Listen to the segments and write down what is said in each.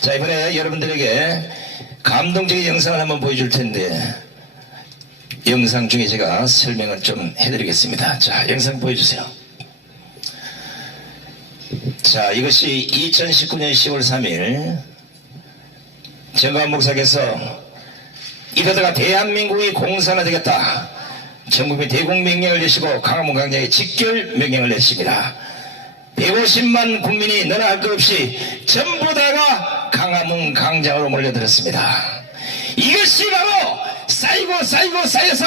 자, 이번에 여러분들에게 감동적인 영상을 한번 보여줄 텐데, 영상 중에 제가 설명을 좀 해드리겠습니다. 자, 영상 보여주세요. 자, 이것이 2019년 10월 3일 정광훈 목사께서 이러다가 대한민국이 공산화되겠다, 전국민 대국명령을 내시고 강화문 광장에 직결 명령을 내십니다. 150만 국민이 너나 할 것 없이 전부 다가 강화문 광장으로 몰려들었습니다. 이것이 바로 쌓이고 쌓여서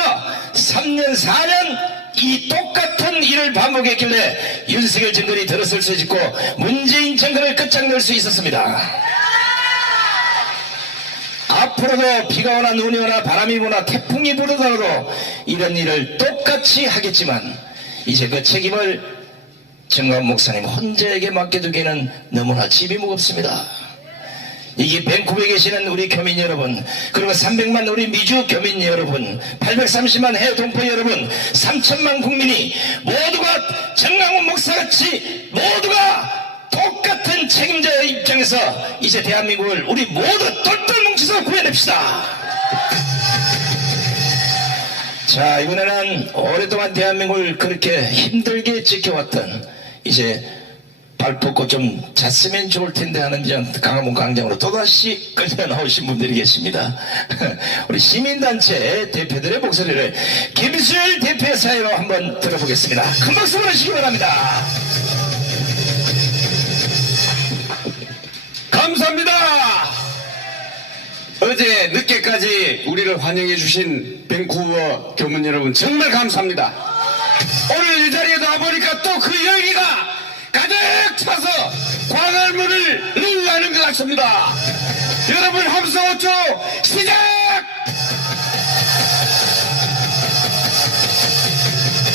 3년 4년 이 똑같은 일을 반복했길래 윤석열 정권이 들어설 수 있고 문재인 정권을 끝장낼 수 있었습니다. 앞으로도 비가 오나 눈이 오나 바람이 부나 태풍이 불어더라도 이런 일을 똑같이 하겠지만, 이제 그 책임을 정광훈 목사님 혼자에게 맡겨두기에는 너무나 집이 무겁습니다. 이게 밴쿠버에 계시는 우리 교민 여러분, 그리고 300만 우리 미주 교민 여러분, 830만 해외 동포 여러분, 3천만 국민이 모두가 정광훈 목사같이 모두가 똑같은 책임자의 입장에서 이제 대한민국을 우리 모두 똘똘 뭉쳐서 구해냅시다. 자, 이번에는 오랫동안 대한민국을 그렇게 힘들게 지켜왔던, 이제 발 뻗고 좀 잤으면 좋을 텐데 하는 강화문 광장으로 또다시 끌려 나오신 분들이 계십니다. 우리 시민단체 대표들의 목소리를 김수열 대표의 사회로 한번 들어보겠습니다. 큰 박수 보내시기 바랍니다. 감사합니다. 어제 늦게까지 우리를 환영해 주신 밴쿠버 교민 여러분 정말 감사합니다. 오늘 이 자리에 나와보니까 또 그 열기가 가득 차서 광화문을 늘어나는 것 같습니다. 여러분 함성 5초 시작!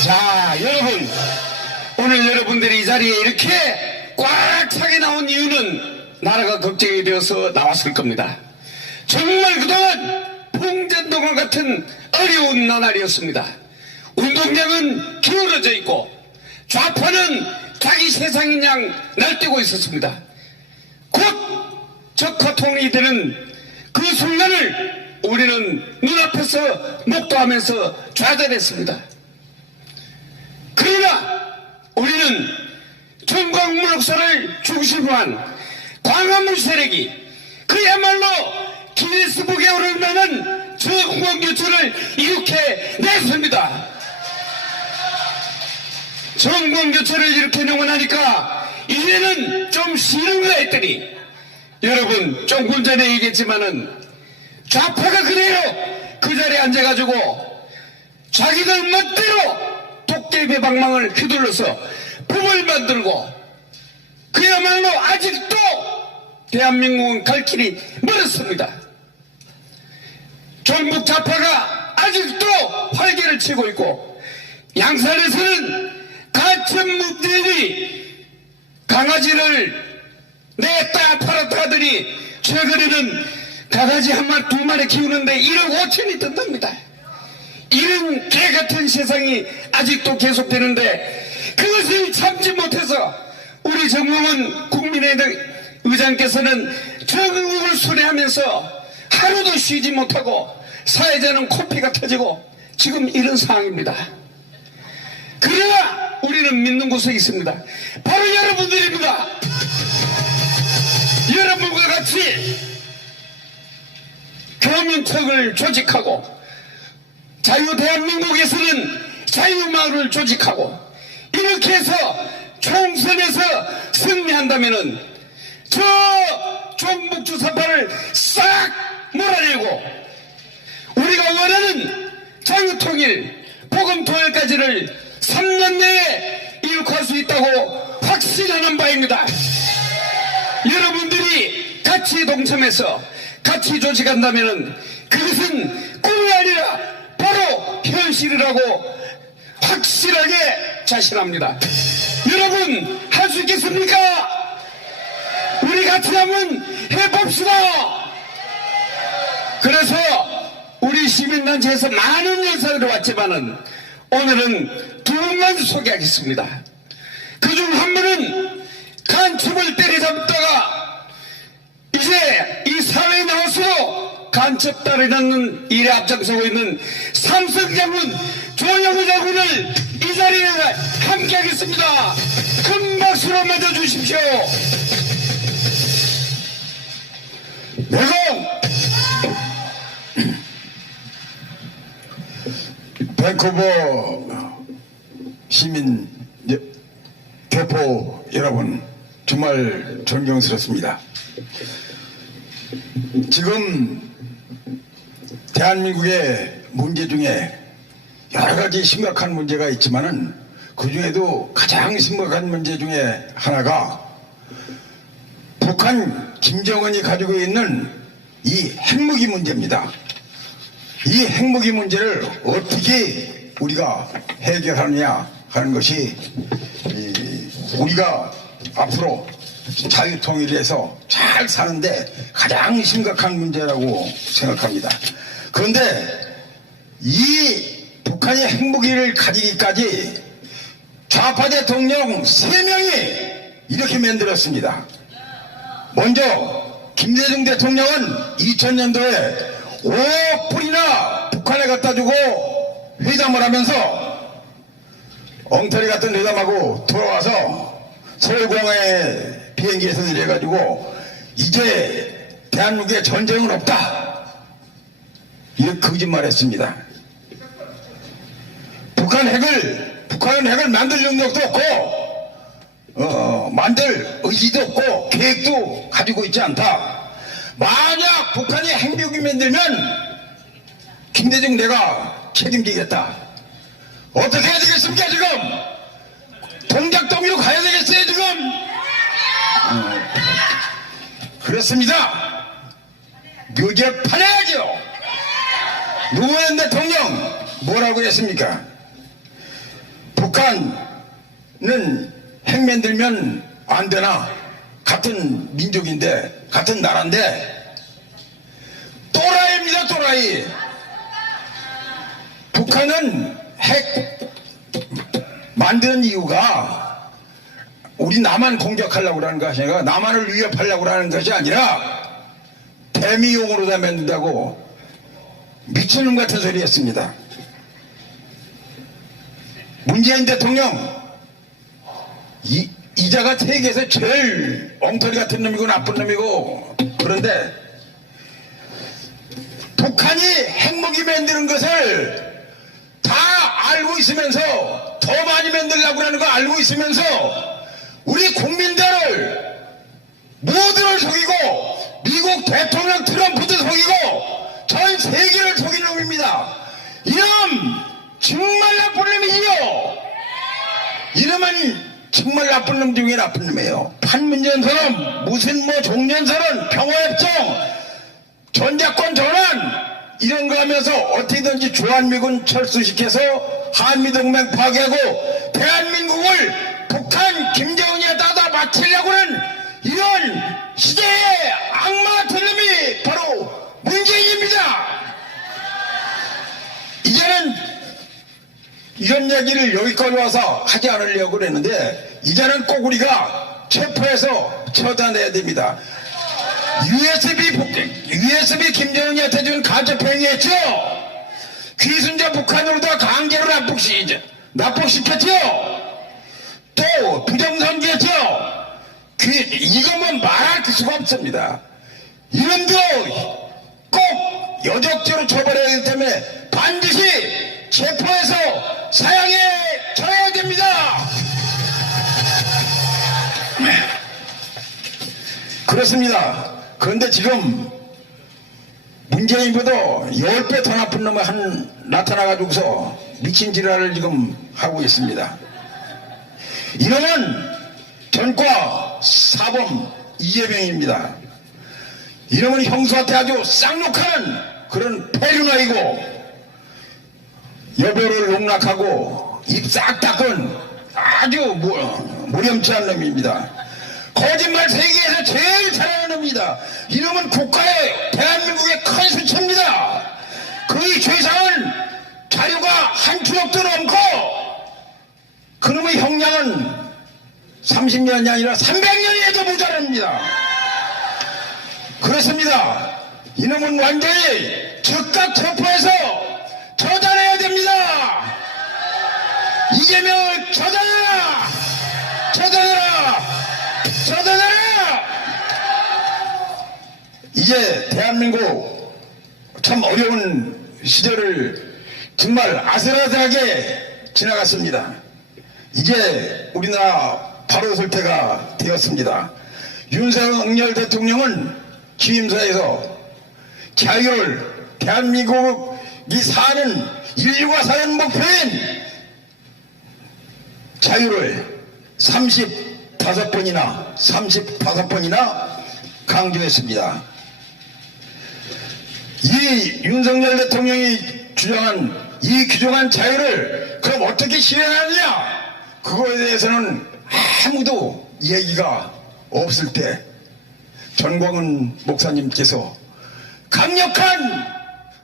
자, 여러분, 오늘 여러분들이 이 자리에 이렇게 꽉 차게 나온 이유는 나라가 걱정이 되어서 나왔을 겁니다. 정말 그동안 풍전동화 같은 어려운 나날이었습니다. 운동장은 기울어져 있고 좌파는 자기 세상인 양 날뛰고 있었습니다. 곧 적화통일이 되는 그 순간을 우리는 눈앞에서 목도하면서 좌절했습니다. 그러나 우리는 정광훈 목사를 중심으로 한 광화문 세력이 그야말로 기네스북에 오를 만한 정권교체를 일으켜냈습니다. 정권교체를 일으켜내고 나니까 이제는 좀 쉬는가 했더니, 여러분 조금 전에 얘기했지만은 좌파가 그래요. 그 자리에 앉아가지고 자기들 멋대로 도깨비 방망을 휘둘러서 법을 만들고, 그야말로 아직도 대한민국은 갈 길이 멀었습니다. 종북 좌파가 아직도 활개를 치고 있고, 양산에서는 가천 묵들이 강아지를 냈다 팔았다 하더니 최근에는 강아지 한 마리 두 마리 키우는데 1억 5천이 든답니다. 이런 개같은 세상이 아직도 계속되는데, 그것을 참지 못해서 우리 정광훈 국민의당 의장께서는 전국을 순회하면서 하루도 쉬지 못하고 사회자는 코피가 터지고 지금 이런 상황입니다. 그러나 우리는 믿는 곳에 있습니다. 바로 여러분들입니다. 여러분과 같이 교민척을 조직하고, 자유대한민국에서는 자유마을을 조직하고, 이렇게 해서 총선에서 승리한다면은 저 종북주사파를 싹 몰아내고 우리가 원하는 자유통일, 복음통일까지를 3년 내에 이룩할 수 있다고 확신하는 바입니다. 여러분들이 같이 동참해서 같이 조직한다면 그것은 꿈이 아니라 바로 현실이라고 확실하게 자신합니다. 여러분 할 수 있겠습니까? 우리 같이 한번 해봅시다. 그래서 우리 시민단체에서 많은 연사들이 왔지만은 오늘은 두 분만 소개하겠습니다. 그중 한 분은 간첩을 때려잡다가 이제 간첩다리라는 일에 앞장서고 있는 삼성 장군 조영우 장군을 이 자리에 함께하겠습니다. 큰 박수로 맞아주십시오. 내가 밴쿠버 시민 교포 여러분 정말 존경스럽습니다. 지금 대한민국의 문제 중에 여러 가지 심각한 문제가 있지만은 그 중에도 가장 심각한 문제 중에 하나가 북한 김정은이 가지고 있는 이 핵무기 문제입니다. 이 핵무기 문제를 어떻게 우리가 해결하느냐 하는 것이 우리가 앞으로 자유통일해서 잘 사는데 가장 심각한 문제라고 생각합니다. 그런데 이 북한이 핵무기를 가지기까지 좌파 대통령 3명이 이렇게 만들었습니다. 먼저 김대중 대통령은 2000년도에 5억 불이나 북한에 갖다 주고 회담을 하면서 엉터리 같은 회담하고 돌아와서 서울공항에 비행기에서 내려가지고 이제 대한민국에 전쟁은 없다 이렇게 거짓말했습니다. 북한은 핵을 만들 능력도 없고 만들 의지도 없고 계획도 가지고 있지 않다. 만약 북한이 핵무기 만들면 김대중 내가 책임지겠다. 어떻게 해야 되겠습니까 지금? 동작동위로 가야 되겠어요 지금? 그렇습니다. 묘지에 파내야죠. 노무현 대통령 뭐라고 했습니까? 북한은 핵 만들면 안 되나? 같은 민족인데 같은 나라인데 또라이입니다. 또라이. 북한은 핵 만드는 이유가 우리 남한 공격하려고 하는 것이 아니라 남한을 위협하려고 하는 것이 아니라 대미용으로 다 만든다고 미친놈 같은 소리 했습니다. 문재인 대통령 이자가 세계에서 제일 엉터리 같은 놈이고 나쁜 놈이고 그런데 북한이 핵무기 만드는 것을 다 알고 있으면서 더 많이 만들려고 하는 거 알고 있으면서 우리 국민들을 모두를 속이고 미국 대통령 트럼프도 속이고 전 세계를 속인 놈입니다. 이놈 정말 나쁜 놈이지요. 이놈은 정말 나쁜 놈 중에 나쁜 놈이에요. 판문점처럼 무슨 종전선언, 평화협정, 전작권 전환 이런 거 하면서 어떻게든지 주한미군 철수시켜서 한미동맹 파괴하고 대한민국을 북한 김정은에 따다 맞추려고 하는 이런 시대의 악마 같은 놈이 바로 문재인입니다. 이제는 이런 얘기를 여기까지 와서 하지 않으려고 그랬는데 이제는 꼭 우리가 체포해서 처단해야 됩니다. USB 김정은이한테 준 간첩행위했죠. 귀순자 북한으로다 강제로 납북시켰죠. 또 부정선거했죠. 이거면 말할 수가 없습니다. 이름도 꼭 여적죄로 처벌해야 되기 때문에 반드시 체포해서 사형에 처해야 됩니다. 그렇습니다. 그런데 지금 문재인보다 10배 더 나쁜 놈이 나타나가지고서 미친 지랄을 지금 하고 있습니다. 이놈은 전과 사범 이재명입니다. 이놈은 형수한테 아주 쌍욕하는 그런 폐륜아이고 여보를 농락하고 입 싹 닦은 아주 무렴치한 놈입니다. 거짓말 세계에서 제일 잘하는 놈입니다. 이놈은 국가의 대한민국의 큰 수치입니다. 그의 죄상은 자료가 한 주역도 넘고 그놈의 형량은 30년이 아니라 300년이 해도 모자랍니다. 그렇습니다. 이놈은 완전히 즉각 체포해서 처단해야 됩니다. 이재명을 처단해라! 처단해라! 처단해라! 이제 대한민국 참 어려운 시절을 정말 아슬아슬하게 지나갔습니다. 이제 우리나라 바로 설 때가 되었습니다. 윤석열 대통령은 취임사에서 자유를 대한민국이 사는 인류가 사는 목표인 자유를 35번이나 강조했습니다. 이 윤석열 대통령이 주장한 이 규정한 자유를 그럼 어떻게 실현하느냐? 그거에 대해서는 아무도 얘기가 없을 때 전광훈 목사님께서 강력한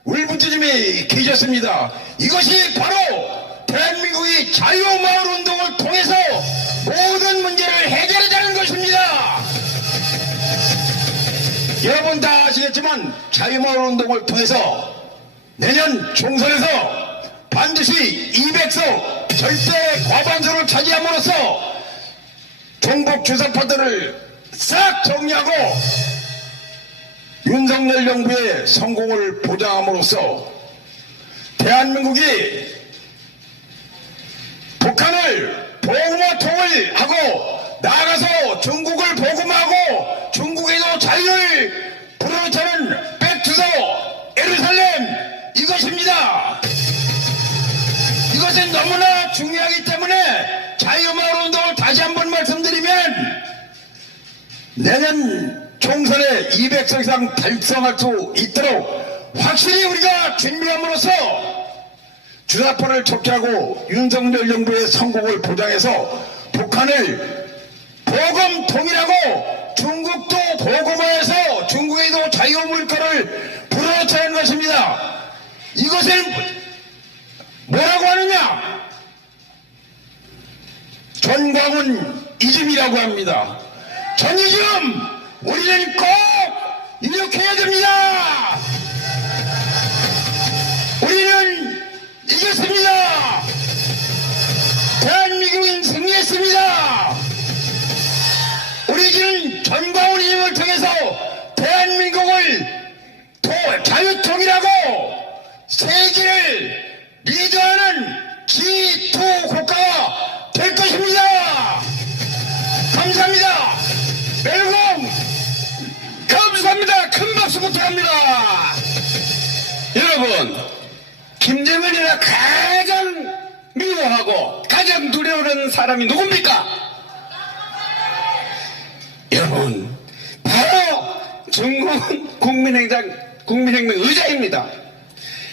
울부짖음이 계셨습니다. 이것이 바로 대한민국이 자유마을운동을 통해서 모든 문제를 해결하자는 것입니다. 여러분 다 아시겠지만 자유마을운동을 통해서 내년 총선에서 반드시 200석 절대 과반수를 차지함으로써 종북 주사파들을 싹 정리하고 윤석열 정부의 성공을 보장함으로써 대한민국이 북한을 보호통을 하고 나아가서 중국을 보고하고 중국에도 자유를 불어넣자는 백투더 예루살렘 이것입니다. 이것은 너무나 중요하기 때문에 자유마을운동을 다시 한번 말씀드리면 내년 총선에 200석 이상 달성할 수 있도록 확실히 우리가 준비함으로써 주사파를 촉지하고 윤석열 정부의 성공을 보장해서 북한을 보금 통일하고 중국도 보고화해서 중국에도 자유물가를 불어넣자는 것입니다. 이것을 뭐라고 하느냐? 전광훈 이즘이라고 합니다. 전이즘 우리는 꼭 일으켜야 됩니다. 우리는 이겼습니다. 대한민국은 승리했습니다. 우리 지금 전광훈 이즘을 통해서 대한민국을 자유통일하고 세계를 리드하는 G2 국가가 될 것입니다. 감사합니다. 멜공 감사합니다. 큰 박수 부탁합니다. 여러분, 김정은이가 가장 미워하고 가장 두려워하는 사람이 누굽니까? 여러분, 바로 정광훈 국민혁명 의장입니다.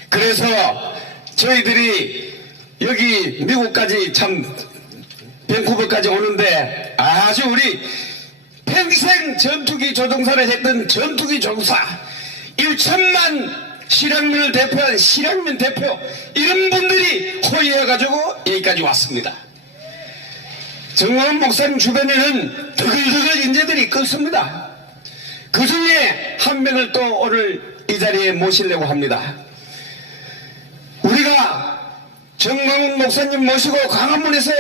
그래서 저희들이 여기 미국까지 참 밴쿠버까지 오는데 아주 우리 평생 전투기 조종사를 했던 전투기 조종사 1천만 실향민을 대표한 실향민 대표 이런 분들이 호의해가지고 여기까지 왔습니다. 정광훈 목사님 주변에는 드글드글 인재들이 끓습니다. 그 중에 한 명을 또 오늘 이 자리에 모시려고 합니다. 우리가 정광훈 목사님 모시고 광화문에서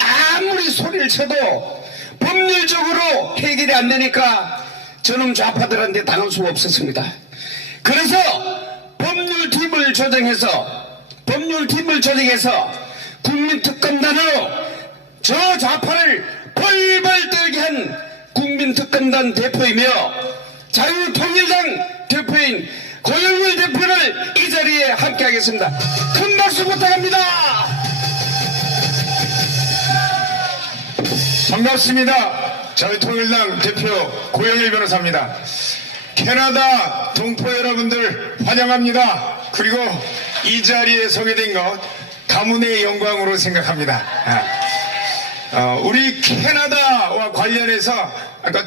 아무리 소리를 쳐도 법률적으로 해결이 안 되니까 저놈 좌파들한테 당할 수가 없었습니다. 그래서 법률팀을 조정해서 국민특검단으로 저 좌파를 벌벌 떨게 한 국민특검단 대표이며 자유통일당 대표인 고영일 대표를 이 자리에 함께 하겠습니다. 큰 박수 부탁합니다. 반갑습니다. 자유통일당 대표 고영일 변호사입니다. 캐나다 동포 여러분들 환영합니다. 그리고 이 자리에 서게 된 것 가문의 영광으로 생각합니다. 우리 캐나다와 관련해서 아까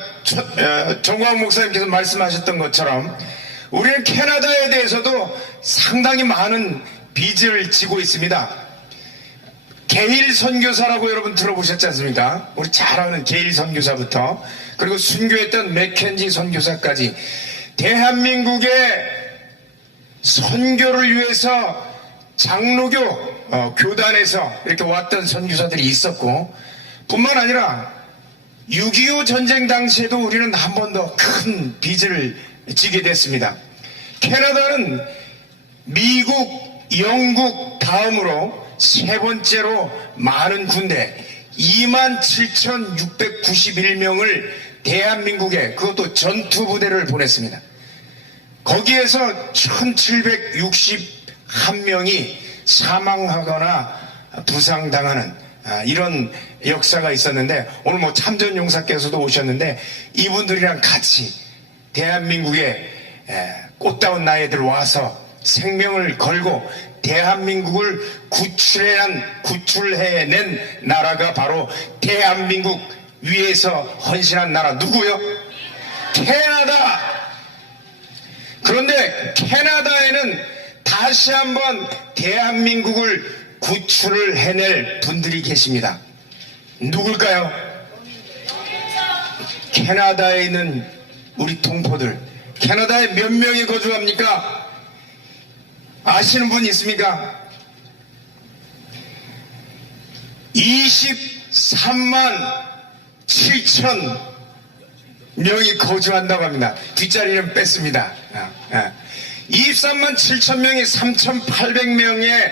정광훈 목사님께서 말씀하셨던 것처럼 우리는 캐나다에 대해서도 상당히 많은 빚을 지고 있습니다. 게일 선교사라고 여러분 들어보셨지 않습니까? 우리 잘 아는 게일 선교사부터 그리고 순교했던 맥켄지 선교사까지 대한민국의 선교를 위해서 장로교 교단에서 이렇게 왔던 선교사들이 있었고, 뿐만 아니라 6.25 전쟁 당시에도 우리는 한 번 더 큰 빚을 지게 됐습니다. 캐나다는 미국, 영국 다음으로 세 번째로 많은 군대 27,691명을 대한민국에, 그것도 전투부대를 보냈습니다. 거기에서 1,761명이 사망하거나 부상당하는 이런 역사가 있었는데, 오늘 뭐 참전용사께서도 오셨는데 이분들이랑 같이 대한민국에 꽃다운 나이들 와서 생명을 걸고 대한민국을 구출해낸 나라가 바로 대한민국 위에서 헌신한 나라. 누구요? 캐나다. 그런데 캐나다에는 다시 한번 대한민국을 구출을 해낼 분들이 계십니다. 누굴까요? 캐나다에 있는 우리 동포들. 캐나다에 몇 명이 거주합니까? 아시는 분 있습니까? 23만 7천 명이 거주한다고 합니다. 뒷자리는 뺐습니다. 23만 7천 명이 3,800명의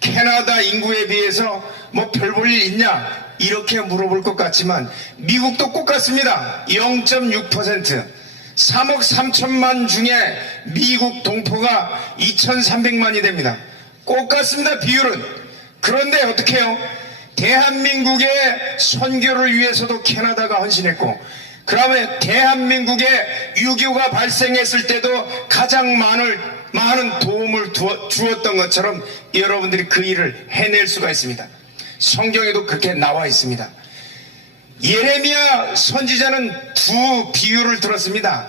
캐나다 인구에 비해서 뭐 별 볼 일 있냐? 이렇게 물어볼 것 같지만 미국도 똑같습니다. 0.6%. 3억 3천만 중에 미국 동포가 2,300만이 됩니다. 똑같습니다. 비율은. 그런데 어떻게 해요? 대한민국의 선교를 위해서도 캐나다가 헌신했고, 그 다음에 대한민국에 6.25가 발생했을 때도 가장 많은 도움을 주었던 것처럼 여러분들이 그 일을 해낼 수가 있습니다. 성경에도 그렇게 나와 있습니다. 예레미야 선지자는 두 비유를 들었습니다.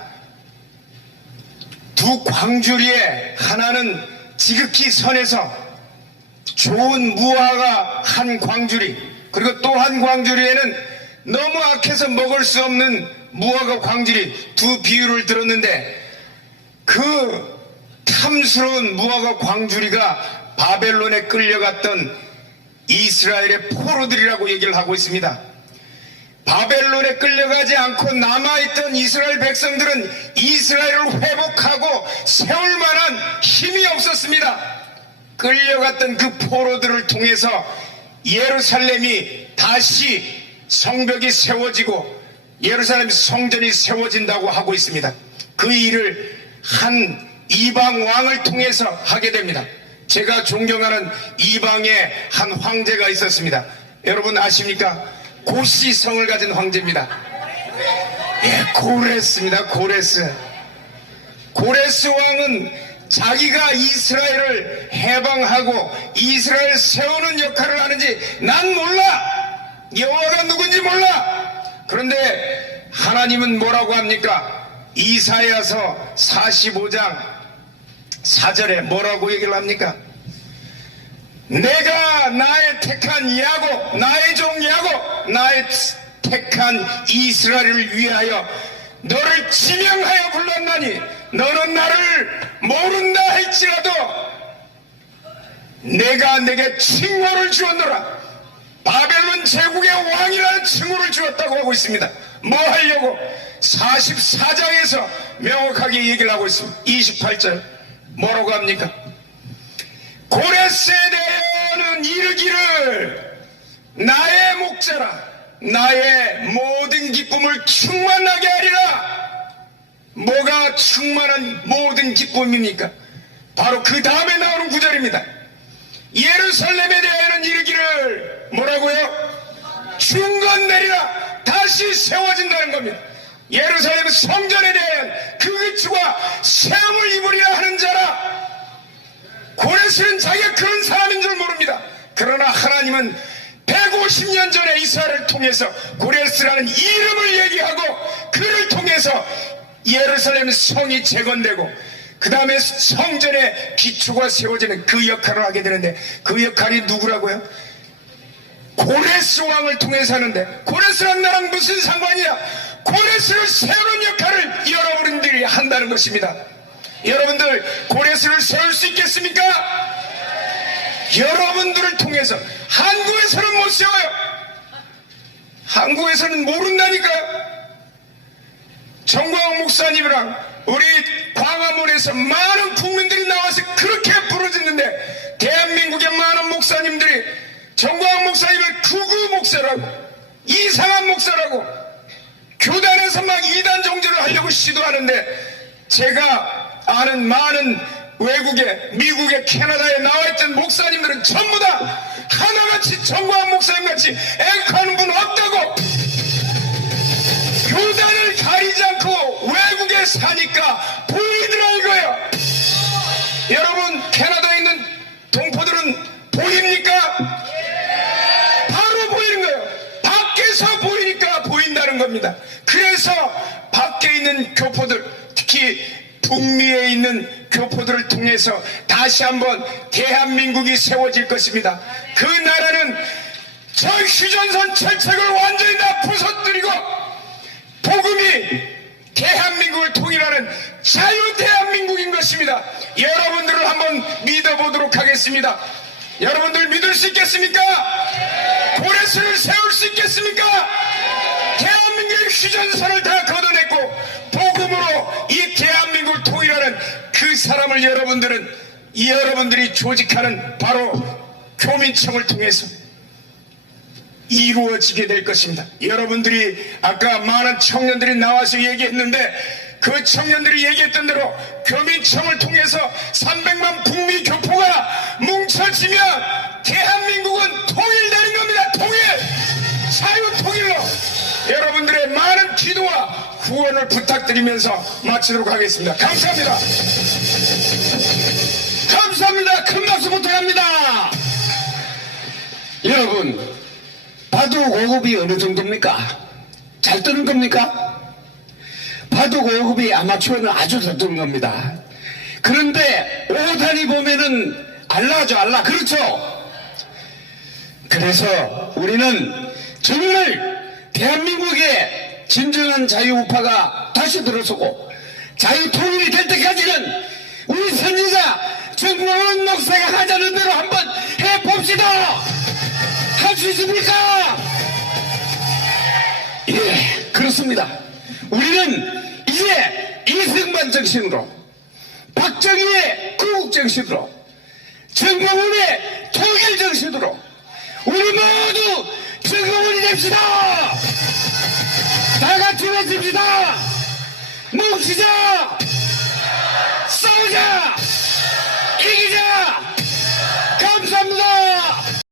두 광주리에 하나는 지극히 선해서 좋은 무화과 한 광주리, 그리고 또 한 광주리에는 너무 악해서 먹을 수 없는 무화과 광주리, 두 비유를 들었는데, 그 탐스러운 무화과 광주리가 바벨론에 끌려갔던 이스라엘의 포로들이라고 얘기를 하고 있습니다. 바벨론에 끌려가지 않고 남아있던 이스라엘 백성들은 이스라엘을 회복하고 세울 만한 힘이 없었습니다. 끌려갔던 그 포로들을 통해서 예루살렘이 다시 성벽이 세워지고 예루살렘 성전이 세워진다고 하고 있습니다. 그 일을 한 이방 왕을 통해서 하게 됩니다. 제가 존경하는 이방의 한 황제가 있었습니다. 여러분 아십니까? 고시 성을 가진 황제입니다. 예, 고레스입니다. 고레스. 고레스 왕은 자기가 이스라엘을 해방하고 이스라엘 세우는 역할을 하는지 난 몰라. 여호와가 누군지 몰라. 그런데 하나님은 뭐라고 합니까? 이사야서 45장 4절에 뭐라고 얘기를 합니까? 내가 나의 택한 야곱, 나의 종 야곱, 나의 택한 이스라엘을 위하여 너를 지명하여 불렀나니 너는 나를 모른다 할지라도 내가 내게 칭호를 주었노라. 바벨론 제국의 왕이라는 칭호를 주었다고 하고 있습니다. 뭐 하려고? 44장에서 명확하게 얘기를 하고 있습니다. 28절 뭐라고 합니까? 고레스에 대하여는 이르기를 나의 목자라 나의 모든 기쁨을 충만하게 하리라. 뭐가 충만한 모든 기쁨입니까? 바로 그 다음에 나오는 구절입니다. 예루살렘에 대하여는 이르기를 뭐라고요? 중건되리라. 다시 세워진다는 겁니다. 예루살렘 성전에 대한 그 기초가 세움을 입으리라 하는 자라. 고레스는 자기가 그런 사람인 줄 모릅니다. 그러나 하나님은 150년 전에 이스라엘을 통해서 고레스라는 이름을 얘기하고 그를 통해서 예루살렘 성이 재건되고 그 다음에 성전의 기초가 세워지는 그 역할을 하게 되는데, 그 역할이 누구라고요? 고레스 왕을 통해서 하는데, 고레스랑 나랑 무슨 상관이야? 고레스를 세우는 역할을 여러분들이 세워야 한다는 것입니다. 여러분들 고레스를 세울 수 있겠습니까? 여러분들을 통해서. 한국에서는 못 세워요. 한국에서는 모른다니까. 정광훈 목사님이랑 우리 광화문에서 많은 국민들이 나와서 그렇게 부르짖는데, 대한민국의 많은 목사님들이 정광훈 목사님을 극우 목사라고, 이상한 목사라고, 교단에서 막 이단 정죄를 하려고 시도하는데, 제가 아는 많은 외국에, 미국에, 캐나다에 나와있던 목사님들은 전부 다 하나같이 정광훈 목사님같이 애국하는 분 없다고. 교단을 가리지 않고 외국에 사니까 보이더라 이거예요. 여러분, 캐나다에 있는 동포들은 보입니까? 바로 보이는 거예요. 밖에서 보이니까 보인다는 겁니다. 그래서 밖에 있는 교포들, 특히 북미에 있는 교포들을 통해서 다시 한번 대한민국이 세워질 것입니다. 그 나라는 저 휴전선 철책을 완전히 다 부서뜨리고 복음이 대한민국을 통일하는 자유 대한민국인 것입니다. 여러분들을 한번 믿어보도록 하겠습니다. 여러분들 믿을 수 있겠습니까? 고레스를 세울 수 있겠습니까? 대한민국의 휴전선을 다 걷어냈고 복음으로 이 대한민국을 통일하는 그 사람을 여러분들이 조직하는 바로 교민청을 통해서 이루어지게 될 것입니다. 여러분들이 아까 많은 청년들이 나와서 얘기했는데, 그 청년들이 얘기했던 대로 교민청을 통해서 300만 북미 교포가 뭉쳐지면 대한민국은 통일되는 겁니다. 통일! 자유 통일로 여러분들의 많은 기도와 후원을 부탁드리면서 마치도록 하겠습니다. 감사합니다. 감사합니다. 큰 박수 부탁합니다. 여러분, 바둑 5급이 어느 정도입니까? 잘 뜨는 겁니까? 바둑 5급이 아마추어는 아주 잘 뜨는 겁니다. 그런데 5단이 보면은 알라죠, 알라. 그렇죠? 그래서 우리는 정말 대한민국의 진정한 자유우파가 다시 들어서고 자유 통일이 될 때까지는 우리 선지자 정광훈 목사가 하자는 대로 한번 해봅시다. 할 수 있습니까? 예, 그렇습니다. 우리는 이제 이승만 정신으로, 박정희의 구국 정신으로, 정광훈의 통일 정신으로 우리 모두 정광훈이 됩시다. 다 같이 외칩시다. 뭉치자.